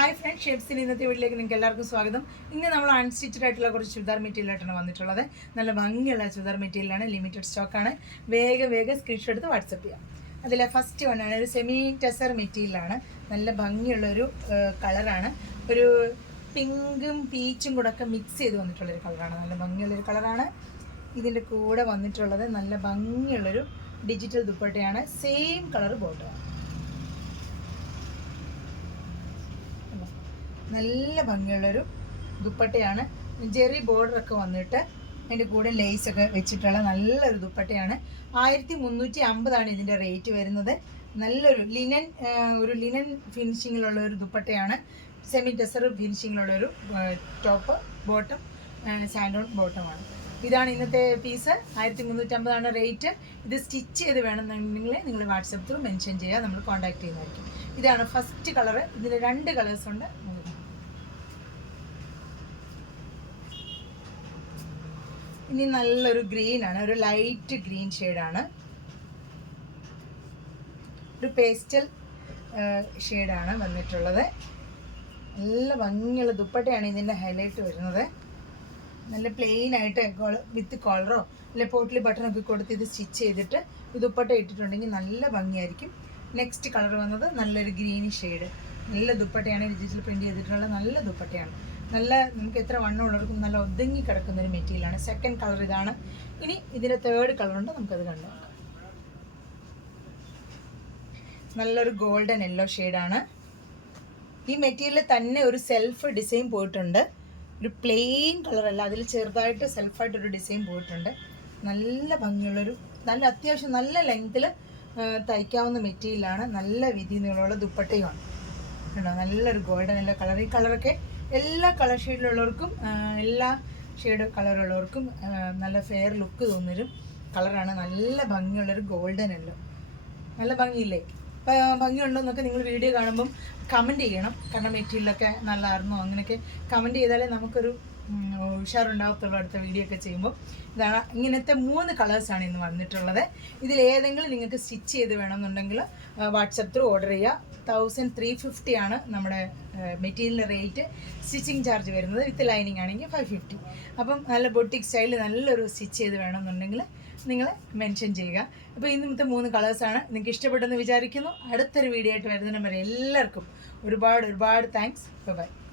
Hi friends, ഷേപ്സിന് ഇന്നത്തെ വീട്ടിലേക്ക് നിങ്ങൾക്ക് എല്ലാവർക്കും സ്വാഗതം. ഇന്ന് നമ്മൾ അൺസ്റ്റിച്ചഡ് ആയിട്ടുള്ള കുറച്ച് ചുരിദാർ മെറ്റീരിയലായിട്ടാണ് വന്നിട്ടുള്ളത്. നല്ല ഭംഗിയുള്ള ചുരിദാർ മെറ്റീരിയലാണ്, ലിമിറ്റഡ് സ്റ്റോക്കാണ്. വേഗം സ്ക്രീൻഷോട്ട് എടുത്ത് വാട്സപ്പ് ചെയ്യാം. അതിലെ ഫസ്റ്റ് വണ്ണാണ് ഒരു സെമി ടെസർ മെറ്റീരിയലാണ്. നല്ല ഭംഗിയുള്ളൊരു കളറാണ്. ഒരു പിങ്കും പീച്ചും കൂടെ ഒക്കെ മിക്സ് ചെയ്ത് വന്നിട്ടുള്ളൊരു കളറാണ്. നല്ല ഭംഗിയുള്ളൊരു കളറാണ്. ഇതിൻ്റെ കൂടെ വന്നിട്ടുള്ളത് നല്ല ഭംഗിയുള്ളൊരു ഡിജിറ്റൽ ദുപ്പട്ടയാണ്. സെയിം കളർ ബോട്ടമാണ്. നല്ല ഭംഗിയുള്ളൊരു ദുപ്പട്ടയാണ്. ജെറി ബോർഡറൊക്കെ വന്നിട്ട് അതിൻ്റെ കൂടെ ലേസൊക്കെ വെച്ചിട്ടുള്ള നല്ലൊരു ദുപ്പട്ടയാണ്. 1350 ഇതിൻ്റെ റേറ്റ് വരുന്നത്. നല്ലൊരു ലിനൻ ഫിനിഷിങ്ങിലുള്ള ഒരു ദുപ്പട്ടയാണ്. സെമി ടെസർ ഫിനിഷിങ്ങിലുള്ളൊരു ടോപ്പ്, ബോട്ടം സാൻഡോൺ ബോട്ടമാണ്. ഇതാണ് ഇന്നത്തെ പീസ്. 1350 റേറ്റ്. ഇത് സ്റ്റിച്ച് ചെയ്ത് വേണമെന്നുണ്ടെങ്കിൽ നിങ്ങൾ വാട്സപ്പ് ത്രൂ മെൻഷൻ ചെയ്യുക, നമ്മൾ കോൺടാക്ട് ചെയ്യുന്നതായിരിക്കും. ഇതാണ് ഫസ്റ്റ് കളറ്. ഇതിൽ 2 കളേഴ്സ് ഉണ്ട്. ഇനി നല്ലൊരു ഗ്രീനാണ്, ഒരു ലൈറ്റ് ഗ്രീൻ ഷെയ്ഡാണ്, ഒരു പേസ്റ്റൽ ഷെയ്ഡാണ് വന്നിട്ടുള്ളത്. നല്ല ഭംഗിയുള്ള ദുപ്പട്ടയാണ് ഇതിൻ്റെ ഹൈലൈറ്റ് വരുന്നത്. നല്ല പ്ലെയിൻ ആയിട്ട് വിത്ത് കോളറോ അല്ലെ പോട്ടിലി ബട്ടണൊക്കെ കൊടുത്ത് ഇത് സ്റ്റിച്ച് ചെയ്തിട്ട് ഈ ദുപ്പട്ട ഇട്ടിട്ടുണ്ടെങ്കിൽ നല്ല ഭംഗിയായിരിക്കും. നെക്സ്റ്റ് കളർ വന്നത് നല്ലൊരു ഗ്രീനി ഷെയ്ഡ്. നല്ല ദുപ്പട്ടയാണ്, ഡിജിറ്റൽ പ്രിൻറ്റ് ചെയ്തിട്ടുള്ള നല്ല ദുപ്പട്ടയാണ്. നല്ല നമുക്ക് എത്ര വണ്ണമുള്ളവർക്കും നല്ല ഒതുങ്ങി കിടക്കുന്നൊരു മെറ്റീരിയലാണ്. സെക്കൻഡ് കളർ ഇതാണ്. ഇനി ഇതിൻ്റെ തേർഡ് കളറുണ്ട്, നമുക്കത് കണ്ടു നോക്കാം. നല്ലൊരു ഗോൾഡൻ യെല്ലോ ഷെയ്ഡാണ്. ഈ മെറ്റീരിയൽ തന്നെ ഒരു സെൽഫ് ഡിസൈൻ പോയിട്ടുണ്ട്. ഒരു പ്ലെയിൻ കളറല്ല, അതിൽ ചെറുതായിട്ട് സെൽഫായിട്ടൊരു ഡിസൈൻ പോയിട്ടുണ്ട്. നല്ല ഭംഗിയുള്ളൊരു നല്ല അത്യാവശ്യം നല്ല ലെങ്ത്തിൽ തയ്ക്കാവുന്ന മെറ്റീരിയലാണ്. നല്ല വീതി നീളമുള്ള ദുപ്പട്ടയുമാണ് കേട്ടോ. നല്ലൊരു ഗോൾഡൻ യെല്ലോ കളർ. ഈ കളറൊക്കെ എല്ലാ കളർ ഷെയ്ഡിലുള്ളവർക്കും എല്ലാ ഷെയ്ഡ് കളറുള്ളവർക്കും നല്ല ഫെയർ ലുക്ക് തോന്നൊരു കളറാണ്. നല്ല ഭംഗിയുള്ളൊരു ഗോൾഡൻ യെല്ലോ. നല്ല ഭംഗിയില്ലേ? ഭംഗിയുണ്ടോ എന്നൊക്കെ നിങ്ങൾ വീഡിയോ കാണുമ്പം കമൻറ്റ് ചെയ്യണം. കാരണം മെറ്റീരിയലൊക്കെ നല്ലതായിരുന്നോ അങ്ങനെയൊക്കെ കമൻറ്റ് ചെയ്താലേ നമുക്കൊരു ഉഷാറുണ്ടാകത്തുള്ളൂ അടുത്ത വീഡിയോ ഒക്കെ ചെയ്യുമ്പോൾ. ഇതാണ് ഇങ്ങനത്തെ 3 കളേഴ്സാണ് ഇന്ന് വന്നിട്ടുള്ളത്. ഇതിലേതെങ്കിലും നിങ്ങൾക്ക് സ്റ്റിച്ച് ചെയ്ത് വേണമെന്നുണ്ടെങ്കിൽ വാട്സപ്പ് ത്രൂ ഓർഡർ ചെയ്യുക. 1350 ആണ് നമ്മുടെ മെറ്റീരിയലിൻ്റെ റേറ്റ്. സ്റ്റിച്ചിങ് ചാർജ് വരുന്നത് വിത്ത് ലൈനിങ് ആണെങ്കിൽ 550. അപ്പം നല്ല ബൊട്ടിക് സ്റ്റൈലിൽ നല്ലൊരു സ്റ്റിച്ച് ചെയ്ത് വേണമെന്നുണ്ടെങ്കിൽ നിങ്ങൾ മെൻഷൻ ചെയ്യുക. അപ്പോൾ ഇന്നത്തെ 3 കളേഴ്സാണ്. നിങ്ങൾക്ക് ഇഷ്ടപ്പെട്ടെന്ന് വിചാരിക്കുന്നു. അടുത്തൊരു വീഡിയോ ആയിട്ട് വരുന്നതിന് വരെ എല്ലാവർക്കും ഒരുപാട് താങ്ക്സ്. ബൈ.